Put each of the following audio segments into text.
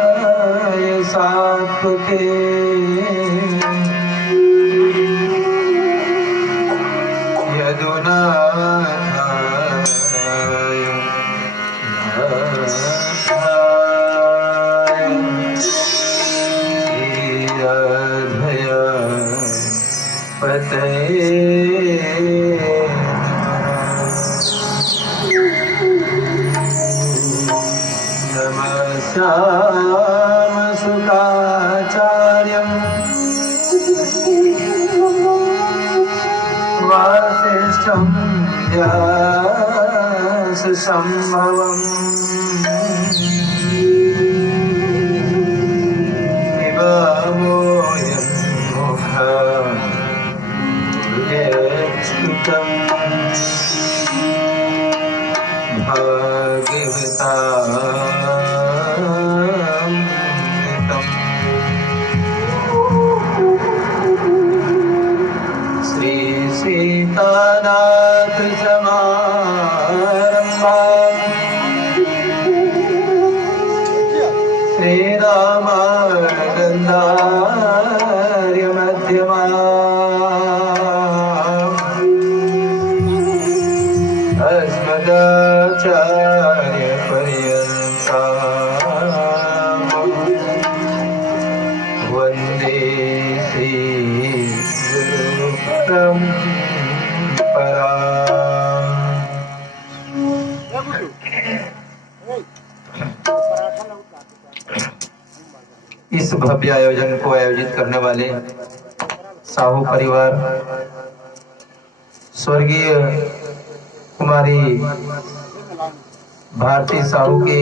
कृष्णदेवाय सात्वते यदुनाथाय श्रीराधय पतये श्यामसुखाचार्यं वासिष्ठं व्याससम्भवम् पिबामोऽयं मुखामृतम् भागवतामृतम् श्री सीतानाथ समारम्भाम् श्रीरामानन्दार्य मध्यमाम् अस्मदाचार्य पर्यन्ताम् वन्दे श्री इस भव्य आयोजन को आयोजित करने वाले साहू परिवार, स्वर्गीय कुमारी भारती साहू के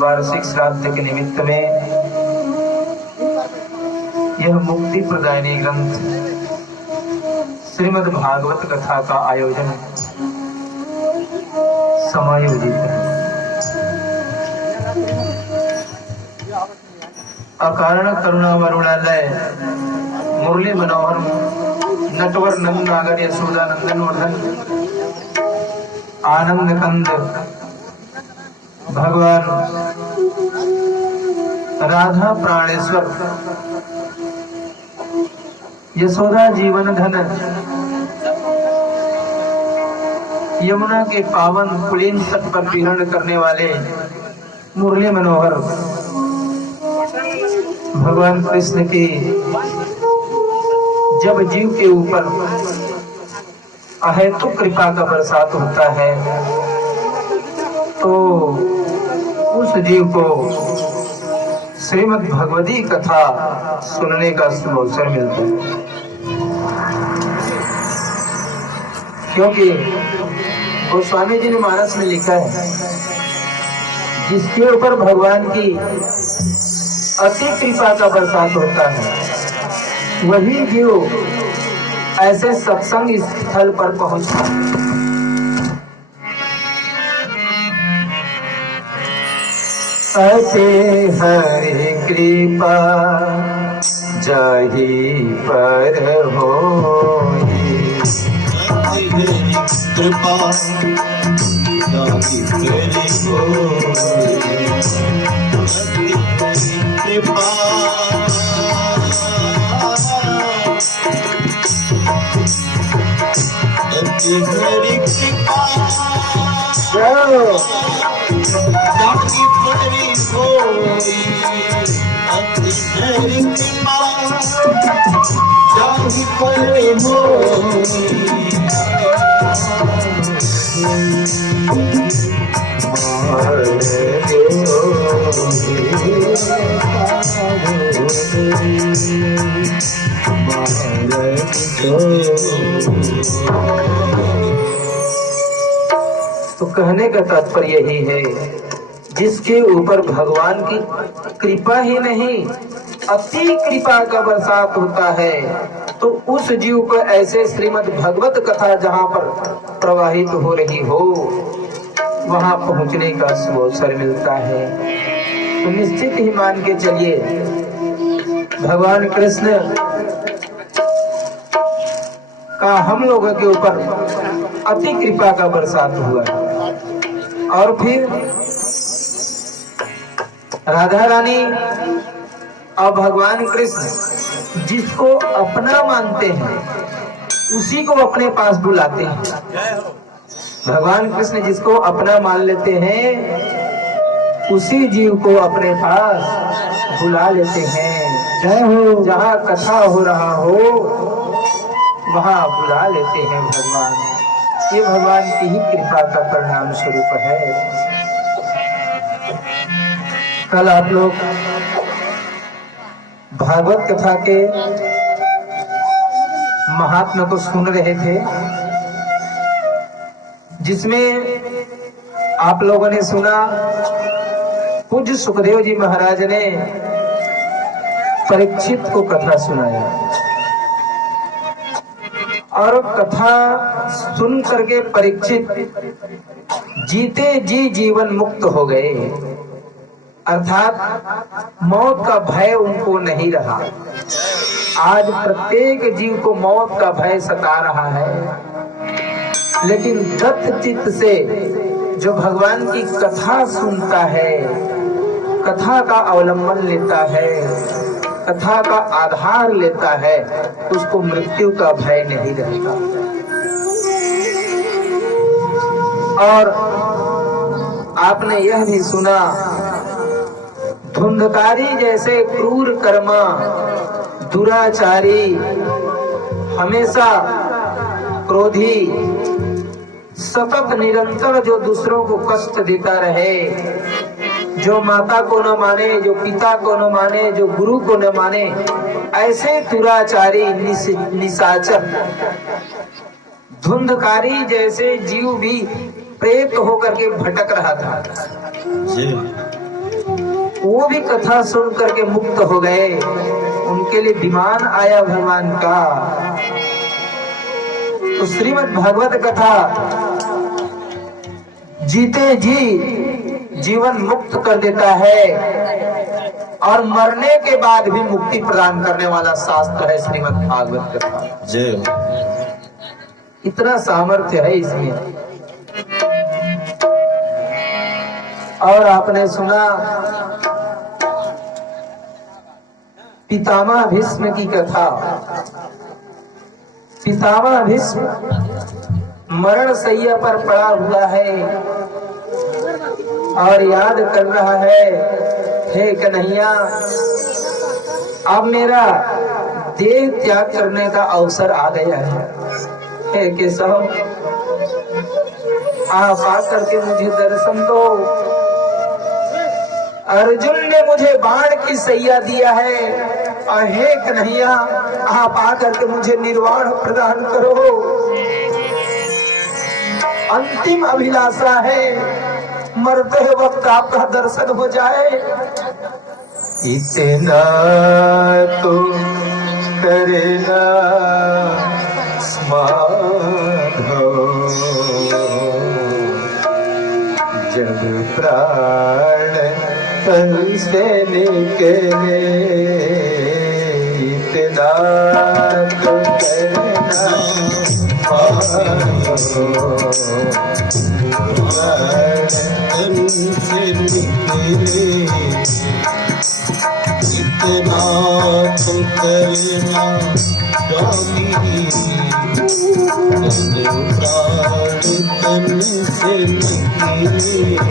वार्षिक श्राद्ध के निमित्त में यह मुक्ति प्रदायनी ग्रंथ श्रीमद् भागवत कथा का आयोजन समायोजित है। अकारण करुणा वरुणालय मुरली मनोहर नटवर नंद नागर यशोदा नंदन वर्धन आनंद कंद भगवान राधा प्राणेश्वर यशोदा जीवन धन यमुना के पावन पुलिन तट पर विहरण करने वाले मुरली मनोहर भगवान कृष्ण की जब जीव के ऊपर अहेतुक कृपा का बरसात होता है तो उस जीव को श्रीमद् भगवती कथा सुनने का अवसर मिलता है, क्योंकि गोस्वामी जी ने मानस में लिखा है जिसके ऊपर भगवान की अति कृपा का बरसात होता है वही जीव ऐसे सत्संग स्थल पर पहुंचा। अति हरि कृपा जाहि पर होई, अति हरि कृपा जाहि पर होई, अति हरि कृपा अति हरि कृपा जाहि पर होई, अति हरि कृपा जाहि पर होई। तो कहने का तात्पर्य यही है, जिसके ऊपर भगवान की कृपा ही नहीं अति कृपा का बरसात होता है, तो उस जीव को ऐसे श्रीमद् भगवत कथा जहाँ पर प्रवाहित हो रही हो वहां पहुंचने का अवसर मिलता है। तो निश्चित ही मान के चलिए भगवान कृष्ण का हम लोगों के ऊपर अति कृपा का बरसात हुआ। और फिर राधा रानी और भगवान कृष्ण जिसको अपना मानते हैं उसी को अपने पास बुलाते हैं। भगवान कृष्ण जिसको अपना मान लेते हैं उसी जीव को अपने पास बुला लेते हैं। जय हो, जहाँ कथा हो रहा हो वहाँ बुला लेते हैं भगवान। ये भगवान की ही कृपा का परिणाम स्वरूप है। कल आप लोग भागवत कथा के महात्म्य को सुन रहे थे, जिसमें आप लोगों ने सुना पूज्य सुखदेव जी महाराज ने परीक्षित को कथा सुनाया और कथा सुन करके परीक्षित जीते जी जीवन मुक्त हो गए, अर्थात मौत का भय उनको नहीं रहा। आज प्रत्येक जीव को मौत का भय सता रहा है, लेकिन दत्त चित्त से जो भगवान की कथा सुनता है, कथा का अवलंबन लेता है, कथा का आधार लेता है, उसको मृत्यु का भय नहीं रहता। और आपने यह भी सुना धुंधकारी जैसे क्रूर कर्मा दुराचारी हमेशा क्रोधी सतत निरंतर जो दूसरों को कष्ट देता रहे, जो माता को न माने, जो पिता को न माने, जो गुरु को न माने, ऐसे दुराचारी निशाचर धुंधकारी जैसे जीव भी प्रेत होकर के भटक रहा था, वो भी कथा सुन करके मुक्त हो गए। उनके लिए विमान आया भगवान का। तो श्रीमद् भागवत कथा जीते जी जीवन मुक्त कर देता है और मरने के बाद भी मुक्ति प्रदान करने वाला शास्त्र है श्रीमद् भागवत कथा। जय, इतना सामर्थ्य है इसमें। और आपने सुना पितामह भीष्म की कथा। पितामह भीष्म मरण शैया पर पड़ा हुआ है और याद कर रहा है, हे कन्हैया अब मेरा देह त्याग करने का अवसर आ गया है। हे केशव आप आकर के मुझे दर्शन दो। अर्जुन ने मुझे बाण की सैया दिया है और हे कन्हैया आप आकर के मुझे निर्वाण प्रदान करो। अंतिम अभिलाषा है, मरते वक्त आपका दर्शन हो जाए। इतना तो करना माधव जब प्राण तन से निकले इतना तो करना तन से निकले इतना तो करना स्वामी प्राण तन से निकले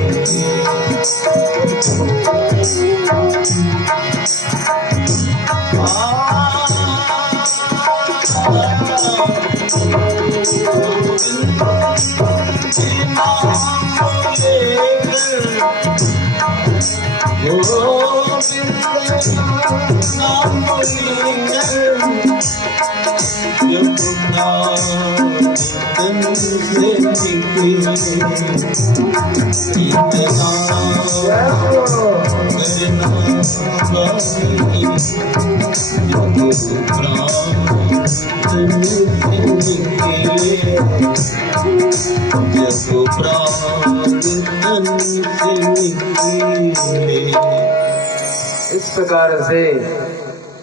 इस प्रकार से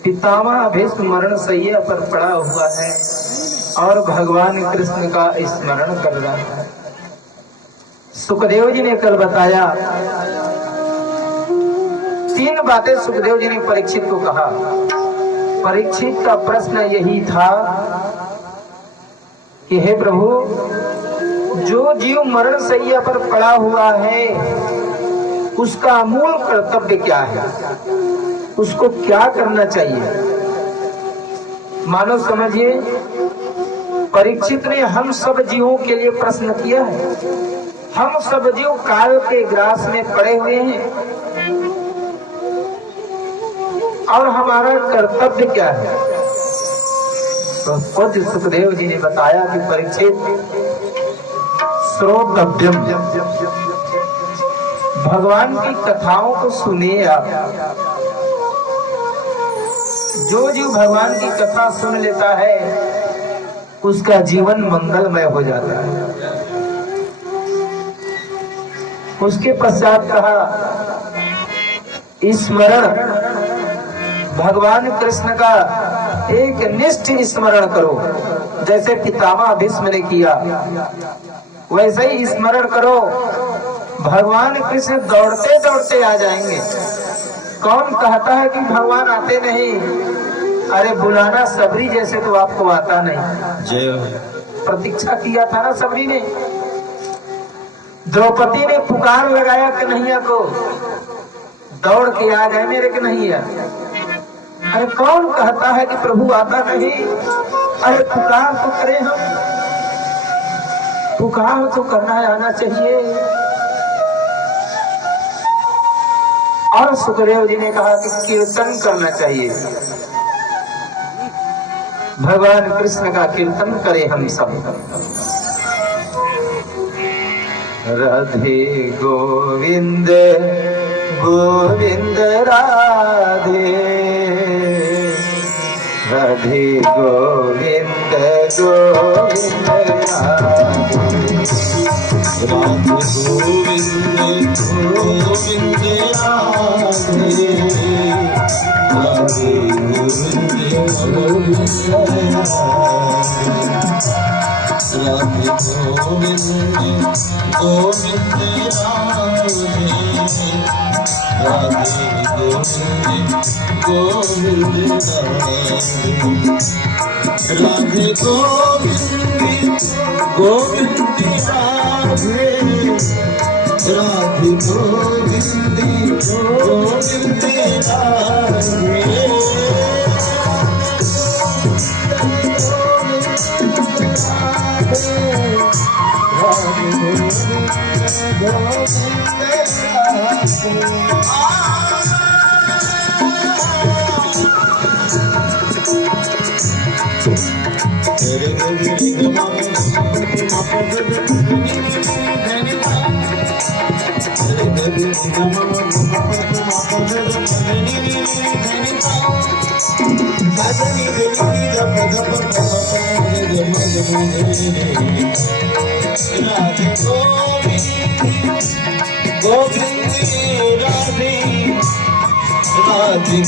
पितामह भीष्म मरण सैया पर पड़ा हुआ है और भगवान कृष्ण का स्मरण कर रहा है। सुखदेव जी ने कल बताया, 3 बातें सुखदेव जी ने परीक्षित को कहा। परीक्षित का प्रश्न यही था कि हे प्रभु, जो जीव मरण सैया पर पड़ा हुआ है उसका मूल कर्तव्य क्या है, उसको क्या करना चाहिए। मानो समझिए, परीक्षित ने हम सब जीवों के लिए प्रश्न किया है। हम सब जीव काल के ग्रास में पड़े हुए हैं और हमारा कर्तव्य क्या है। तो खुद सुखदेव जी ने बताया कि परीक्षित, श्रोतव्यम, भगवान की कथाओं को सुनिए आप। जो जीव भगवान की कथा सुन लेता है उसका जीवन मंगलमय हो जाता है। उसके पश्चात कहा, स्मरण, भगवान कृष्ण का एक निष्ठ स्मरण करो। जैसे पितामह भीष्म ने किया वैसे ही स्मरण करो। भगवान कृष्ण दौड़ते दौड़ते आ जाएंगे। कौन कहता है कि भगवान आते नहीं? अरे बुलाना सबरी जैसे तो आपको आता नहीं। जय। प्रतीक्षा किया था ना सबरी ने। द्रौपदी ने पुकार लगाया कन्हैया को, दौड़ के आ गए मेरे कन्हैया। अरे कौन कहता है कि प्रभु आता नहीं? अरे पुकार तो करें हम, पुकार तो करना आना चाहिए। और सुखदेव जी ने कहा कि कीर्तन करना चाहिए। भगवान कृष्ण का कीर्तन करें हम सब। राधे गोविंद गोविंद राधे, राधे गोविंद गोविंद राधे, राधे गोविंद गोविंद राधे, राधे गोविंद गोविंद राधे गोविंद गोविंद राधे, राधे गोविंद गोविंद राधे, राधे गोविंद गोविंद राधे, राधे गोविंद गोविंद राधे, राधे गोविंद राधे राधे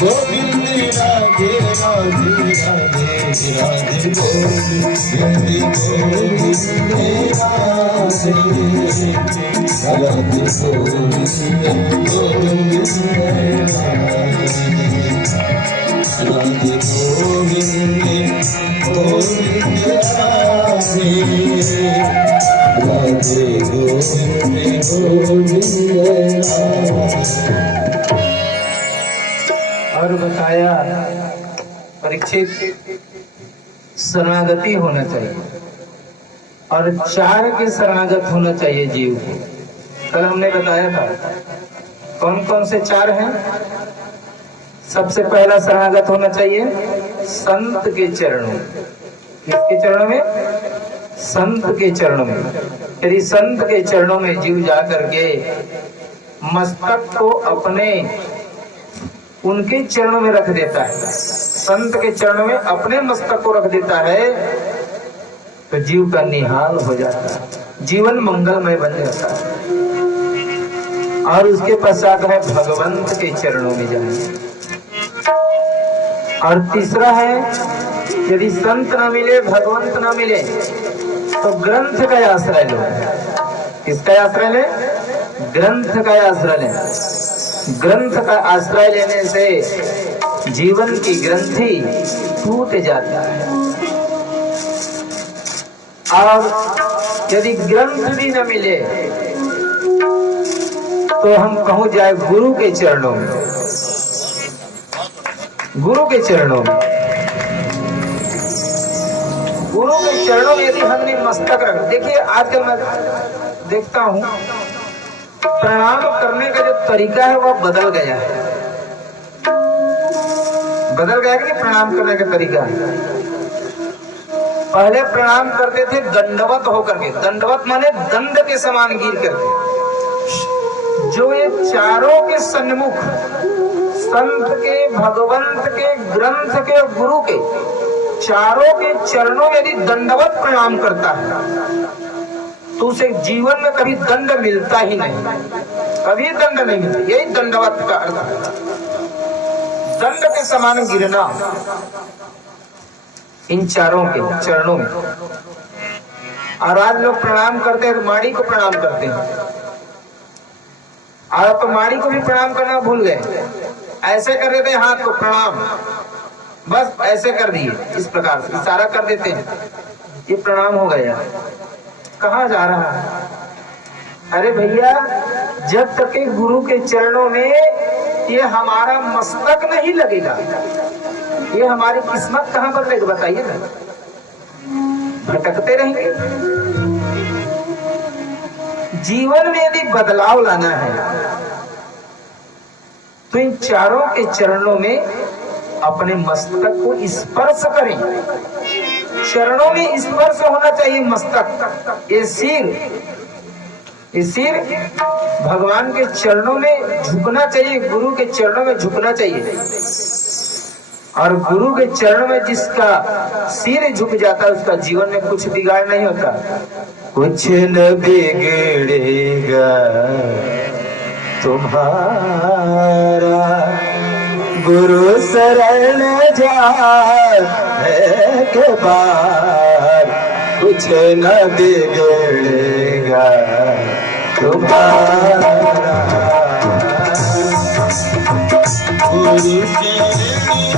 गोविंद राधे राधे राधे राधे गोविंद राधे राधे गोविंद राधे गोविंद गोविंद राधे राधे गोविंद गोविंद राधे। और बताया परीक्षित शरणागति होना चाहिए और चार के शरणागत होना चाहिए जीव को। कल हमने बताया था कौन कौन से चार हैं। सबसे पहला शरणागत होना चाहिए संत के चरणों में। किसके चरणों में? संत के चरणों में। यदि संत के चरणों में जीव जा करके मस्तक को अपने उनके चरणों में रख देता है, संत के चरणों में अपने मस्तक को रख देता है, तो जीव का निहाल हो जाता है, जीवन मंगलमय बन जाता है। और उसके पश्चात है भगवंत के चरणों में जाना। और तीसरा है यदि संत ना मिले, भगवंत ना मिले, तो ग्रंथ का आश्रय लो। किसका आश्रय ले? ग्रंथ का आश्रय ले। ग्रंथ का आश्रय लेने से जीवन की ग्रंथि टूट जाता है। और यदि ग्रंथ भी न मिले तो हम कहूँ जाए गुरु के चरणों में। गुरु के चरणों में, गुरु के चरणों में यदि हमने मस्तक रख, देखिए आजकल मैं देखता हूँ प्रणाम करने का जो तरीका है वह बदल गया है। बदल गया कि प्रणाम करने का तरीका। पहले प्रणाम करते थे दंडवत होकर के। दंडवत माने दंड के समान गिर करके। जो ये चारों के सन्मुख संत के, भगवंत के, ग्रंथ के और गुरु के चारों के चरणों में यदि दंडवत प्रणाम करता है तो उसे जीवन में कभी दंड मिलता ही नहीं, कभी दंड नहीं मिलता। यही दंडवत का अर्थ है, दंड के समान गिरना इन चारों के चरणों में। और आज लोग प्रणाम करते हैं तो माड़ी को प्रणाम करते हैं, और तो माड़ी को भी प्रणाम करना भूल गए। ऐसे कर देते हैं हाथ को प्रणाम, बस ऐसे कर दिए, इस प्रकार से इशारा कर देते हैं, ये प्रणाम हो गया। कहाँ जा रहा है? अरे भैया, जब तक के गुरु के चरणों में ये हमारा मस्तक नहीं लगेगा, ये हमारी किस्मत कहाँ बदलेगी बताइए ना। भटकते रहेंगे। जीवन में यदि बदलाव लाना है तो इन चारों के चरणों में अपने मस्तक को स्पर्श करें। चरणों में स्पर्श होना चाहिए मस्तक। ये सिर भगवान के चरणों में झुकना चाहिए, गुरु के चरणों में झुकना चाहिए। और गुरु के चरण में जिसका सिर झुक जाता है उसका जीवन में कुछ बिगाड़ नहीं होता। कुछ न बिगड़ेगा तुम्हारा, गुरु शरण जाने के बाद कुछ न बिगड़ेगा तुम्हारा। गुरु तुम्हारा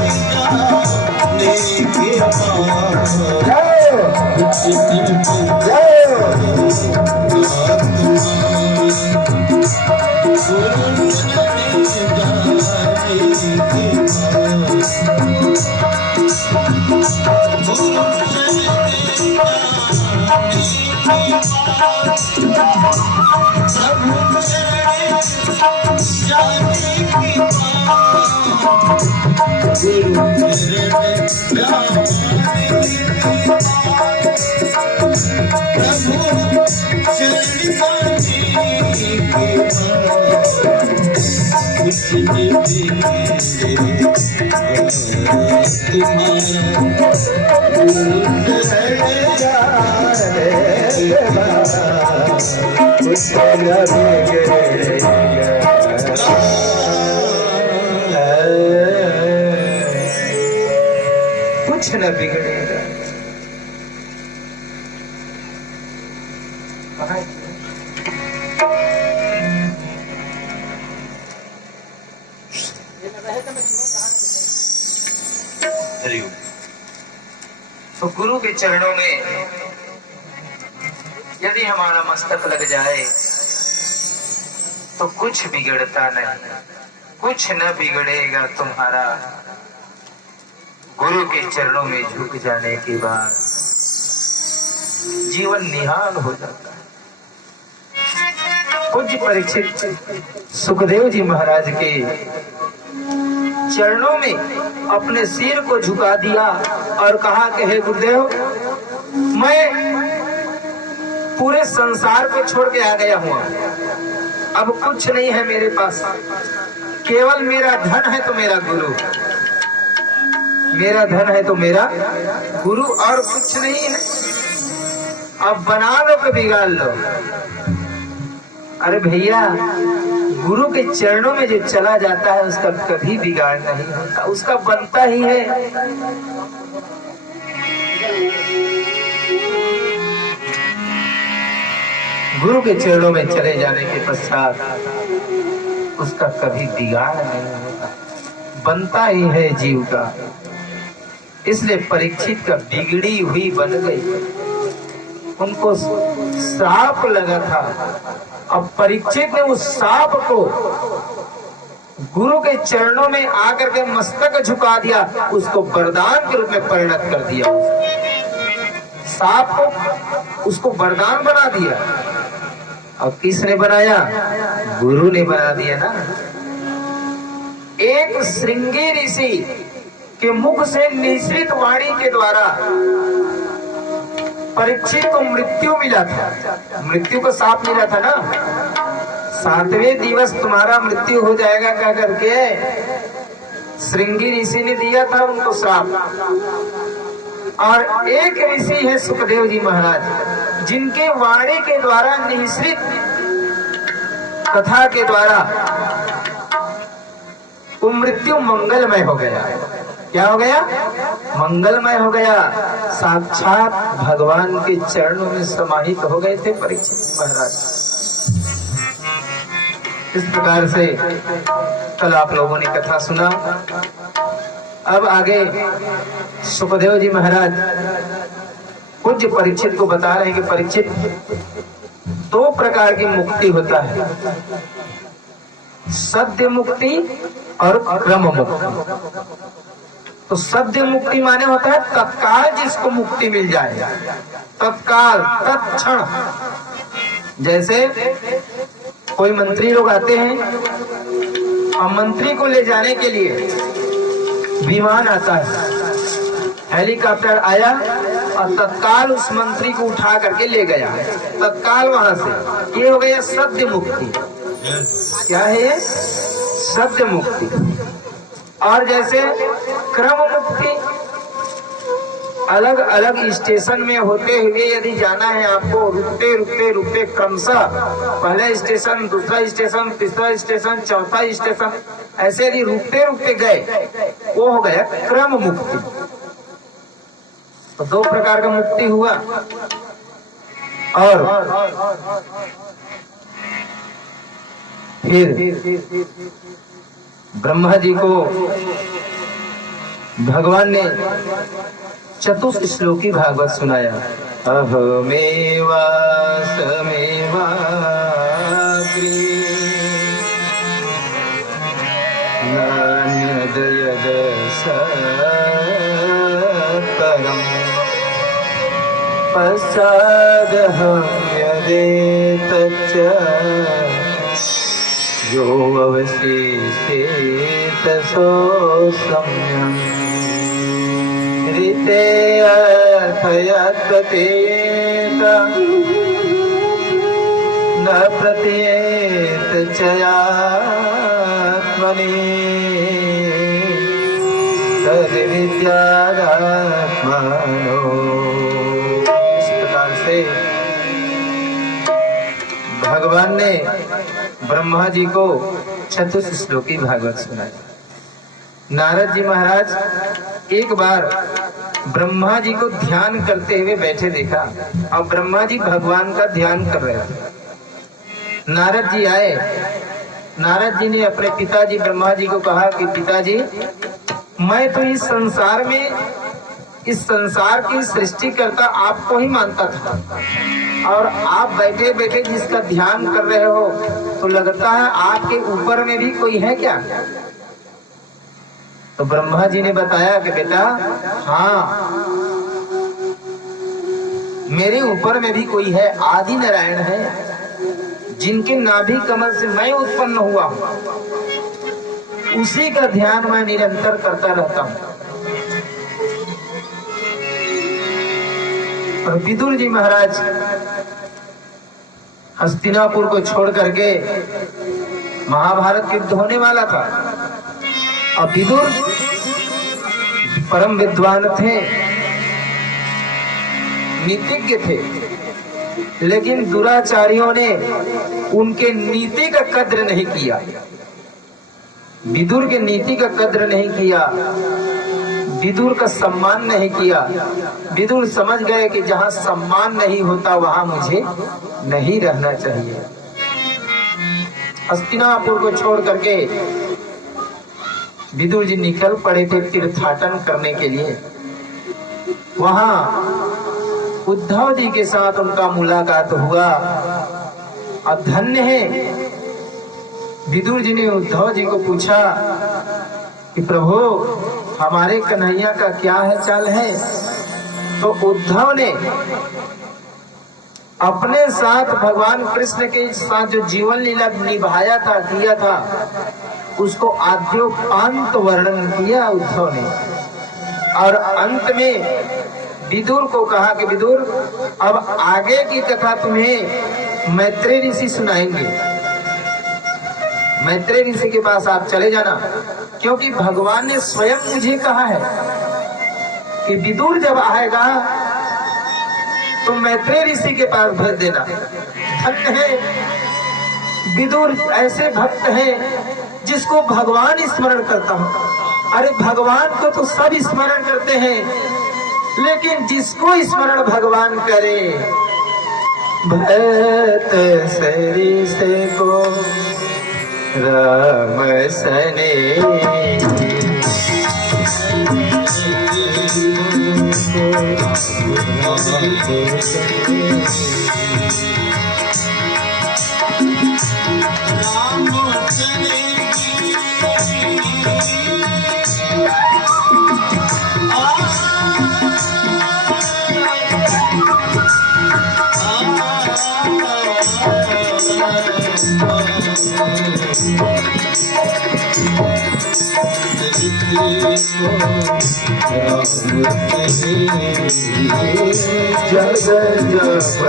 कुछ न बिगड़ेगा। तो गुरु के चरणों में यदि हमारा मस्तक लग जाए तो कुछ बिगड़ता नहीं, कुछ न बिगड़ेगा तुम्हारा। गुरु के चरणों में झुक जाने के बाद जीवन निहाल हो जाता है। पूज्य परीक्षित सुखदेव जी महाराज के चरणों में अपने सिर को झुका दिया और कहा कि हे गुरुदेव, मैं पूरे संसार को छोड़ के आ गया हूँ, अब कुछ नहीं है मेरे पास, केवल मेरा धन है तो मेरा गुरु, मेरा धन है तो मेरा गुरु, और कुछ नहीं है। अब बना लो कि बिगाड़ लो। अरे भैया, गुरु के चरणों में जो चला जाता है उसका कभी बिगाड़ नहीं होता, उसका बनता ही है। गुरु के चरणों में चले जाने के पश्चात उसका कभी बिगाड़ नहीं होता, बनता ही है जीव का। इसलिए परीक्षित का बिगड़ी हुई बन गई, उनको सांप लगा था। अब परीक्षित ने उस सांप को गुरु के चरणों में आकर के मस्तक झुका दिया, उसको वरदान के रूप में परिणत कर दिया। सांप को उसको वरदान बना दिया। और किसने बनाया? गुरु ने बना दिया ना। एक श्रृंगी ऋषि के मुख से निश्रित वाणी के द्वारा परीक्षित को मृत्यु मिला था। मृत्यु को साफ मिला था ना, 7वें दिवस तुम्हारा मृत्यु हो जाएगा कह करके श्रृंगी ऋषि ने दिया था उनको श्राप। और एक ऋषि है सुखदेव जी महाराज, जिनके वाणी के द्वारा निश्रित कथा के द्वारा वो मृत्यु मंगलमय हो गया। क्या हो गया? मंगलमय हो गया। साक्षात भगवान के चरणों में समाहित हो गए थे परीक्षित महाराज। इस प्रकार से कल आप लोगों ने कथा सुना। अब आगे सुखदेव जी महाराज पूज्य परीक्षित को बता रहे हैं कि परीक्षित, 2 प्रकार की मुक्ति होता है, सद्य मुक्ति और क्रम मुक्ति। तो सद्य मुक्ति माने होता है तत्काल जिसको मुक्ति मिल जाए, तत्काल, तत्क्षण। जैसे कोई मंत्री लोग आते हैं और मंत्री को ले जाने के लिए विमान आता है, हेलीकॉप्टर आया और तत्काल उस मंत्री को उठा करके ले गया, तत्काल वहां से। ये हो गया सद्य मुक्ति। क्या है ये? सद्य मुक्ति। और जैसे क्रम मुक्ति, अलग अलग स्टेशन में होते हुए यदि जाना है आपको, रुकते रुकते रुकते क्रमशः पहला स्टेशन, दूसरा स्टेशन, तीसरा स्टेशन, चौथा स्टेशन, ऐसे यदि रुकते रुकते गए, वो हो गया क्रम मुक्ति। तो 2 प्रकार का मुक्ति हुआ। और फिर ब्रह्मा जी को भगवान ने चतुश्लोकी भागवत सुनाया। अहमेवा समेवा नान्यदयद सत्परम् पश्चादहं यदेतच्च यो अवशिष्येत सो सम्यम् ऋते अर्थयत्प्रतीयेत न प्रतीयेत चयात्मनि तद्विद्यादात्मनो। इस प्रकार से भगवान भगवान ने ब्रह्मा जी को चतुर्थ श्लोकी भागवत सुनाई। नारद जी महाराज एक बार ब्रह्मा जी को ध्यान करते हुए बैठे देखा और ब्रह्मा जी भगवान का ध्यान कर रहे थे। नारद जी आए। नारद जी ने अपने पिताजी ब्रह्मा जी को कहा कि पिताजी, मैं तो इस संसार की सृष्टिकर्ता आपको ही मानता था और आप बैठे बैठे जिसका ध्यान कर रहे हो तो लगता है आपके ऊपर में भी कोई है क्या? तो ब्रह्मा जी ने बताया कि बेटा हाँ, मेरे ऊपर में भी कोई है, आदि नारायण है, जिनके नाभि कमल से मैं उत्पन्न हुआ हूं, उसी का ध्यान मैं निरंतर करता रहता हूं। और विदुर जी महाराज हस्तिनापुर को छोड़ करके महाभारत युद्ध होने वाला था और विदुर परम विद्वान थे, नीतिज्ञ थे, लेकिन दुराचारियों ने उनके नीति का कद्र नहीं किया। विदुर के नीति का कद्र नहीं किया, विदुर का सम्मान नहीं किया। विदुर समझ गए कि जहां सम्मान नहीं होता वहां मुझे नहीं रहना चाहिए। हस्तिनापुर को छोड़ करके विदुर जी निकल पड़े थे तीर्थाटन करने के लिए। वहां उद्धव जी के साथ उनका मुलाकात हुआ। अब धन्य है, विदुर जी ने उद्धव जी को पूछा कि प्रभु हमारे कन्हैया का क्या है चाल है? तो उद्धव ने अपने साथ भगवान कृष्ण के साथ जो जीवन लीला निभाया था, किया था, उसको आद्योपांत वर्णन किया उद्धव ने। और अंत में विदुर को कहा कि विदुर, अब आगे की कथा तुम्हें मैत्रेय ऋषि सुनाएंगे, मैत्रेय ऋषि के पास आप चले जाना, क्योंकि भगवान ने स्वयं मुझे कहा है कि विदुर जब आएगा तो मैत्रेय ऋषि के पास भेज देना। धन्य है विदुर, ऐसे भक्त है जिसको भगवान स्मरण करता हूं। अरे भगवान को तो सब स्मरण करते हैं, लेकिन जिसको स्मरण भगवान करे, भक्त सरिस को राम सने, जग जप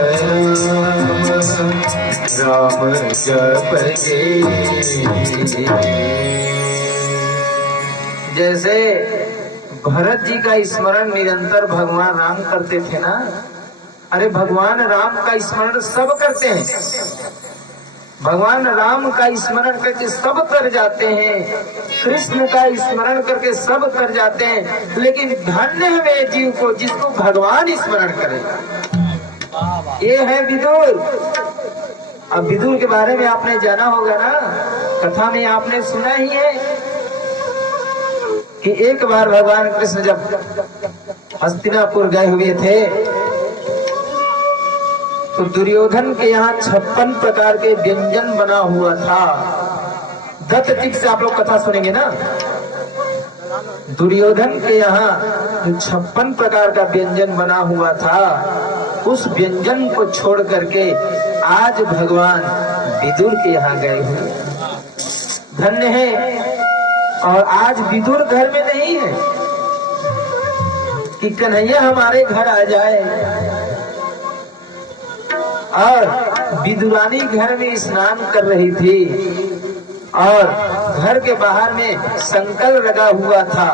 राम जप जैसे भरत जी का स्मरण निरंतर भगवान राम करते थे ना। अरे भगवान राम का स्मरण सब करते हैं, भगवान राम का स्मरण करके सब कर जाते हैं, कृष्ण का स्मरण करके सब कर जाते हैं, लेकिन धन्य है वे जीव को जिसको भगवान स्मरण करे। ये है विदुर। अब विदुर के बारे में आपने जाना होगा ना, कथा में आपने सुना ही है कि एक बार भगवान कृष्ण जब हस्तिनापुर गए हुए थे तो दुर्योधन के यहाँ 56 प्रकार के व्यंजन बना हुआ था। दत्तचिक से आप लोग कथा सुनेंगे ना। दुर्योधन के यहाँ 56 प्रकार का व्यंजन बना हुआ था, उस व्यंजन को छोड़ करके आज भगवान विदुर के यहाँ गए हुए। धन्य है। और आज विदुर घर में नहीं है कि कन्हैया हमारे घर आ जाए, और विदुरानी घर में स्नान कर रही थी और घर के बाहर में संकल लगा हुआ था,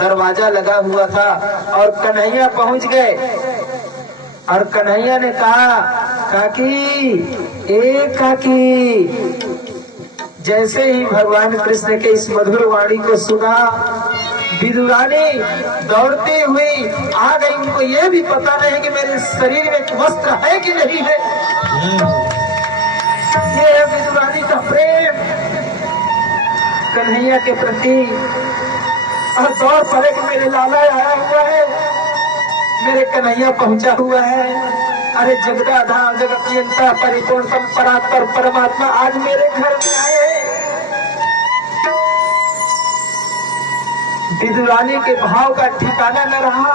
दरवाजा लगा हुआ था, और कन्हैया पहुंच गए और कन्हैया ने कहा, काकी एकाकी। जैसे ही भगवान कृष्ण के इस मधुर वाणी को सुना, विदुरानी दौड़ती हुई आ गई। उनको ये भी पता नहीं कि मेरे शरीर में वस्त्र है कि नहीं है। ये है विदुरानी का प्रेम कन्हैया के प्रति। और दौड़ पड़े कि मेरे लाला आया हुआ है, मेरे कन्हैया पहुंचा हुआ है। अरे जगदाधार जगत नियंता परिपूर्ण परात्पर परमात्मा आज मेरे घर में आए हैं। विदुरानी के भाव का ठिकाना न रहा।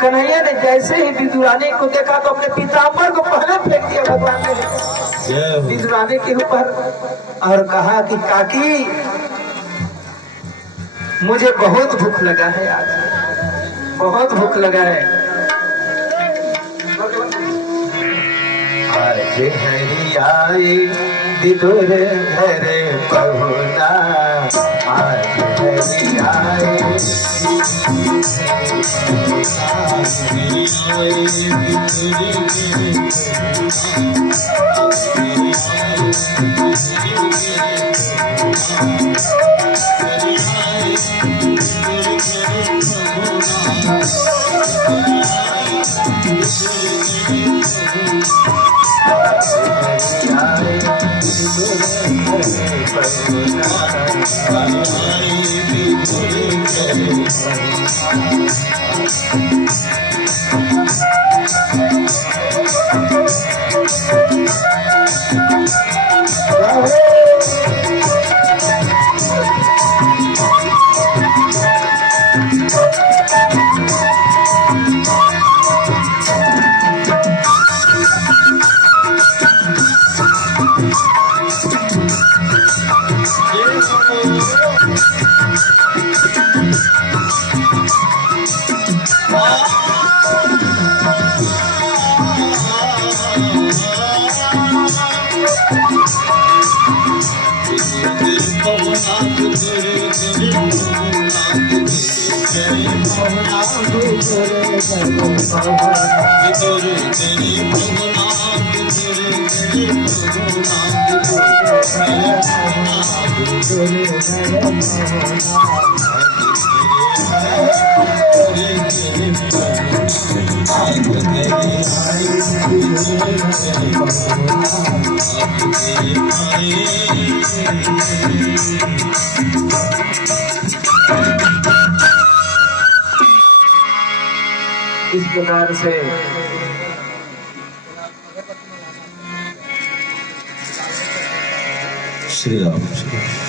कन्हैया ने जैसे ही विदुरानी को देखा तो अपने पीताम्बर को पहले फेंक दिया भगवान ने विदुरानी के ऊपर और कहा कि काकी, मुझे बहुत भूख लगा है, आज बहुत भूख लगा है। आज हरि आई विदुर घर पहुँचा, आज हरि आए इस प्रकार से श्री राम।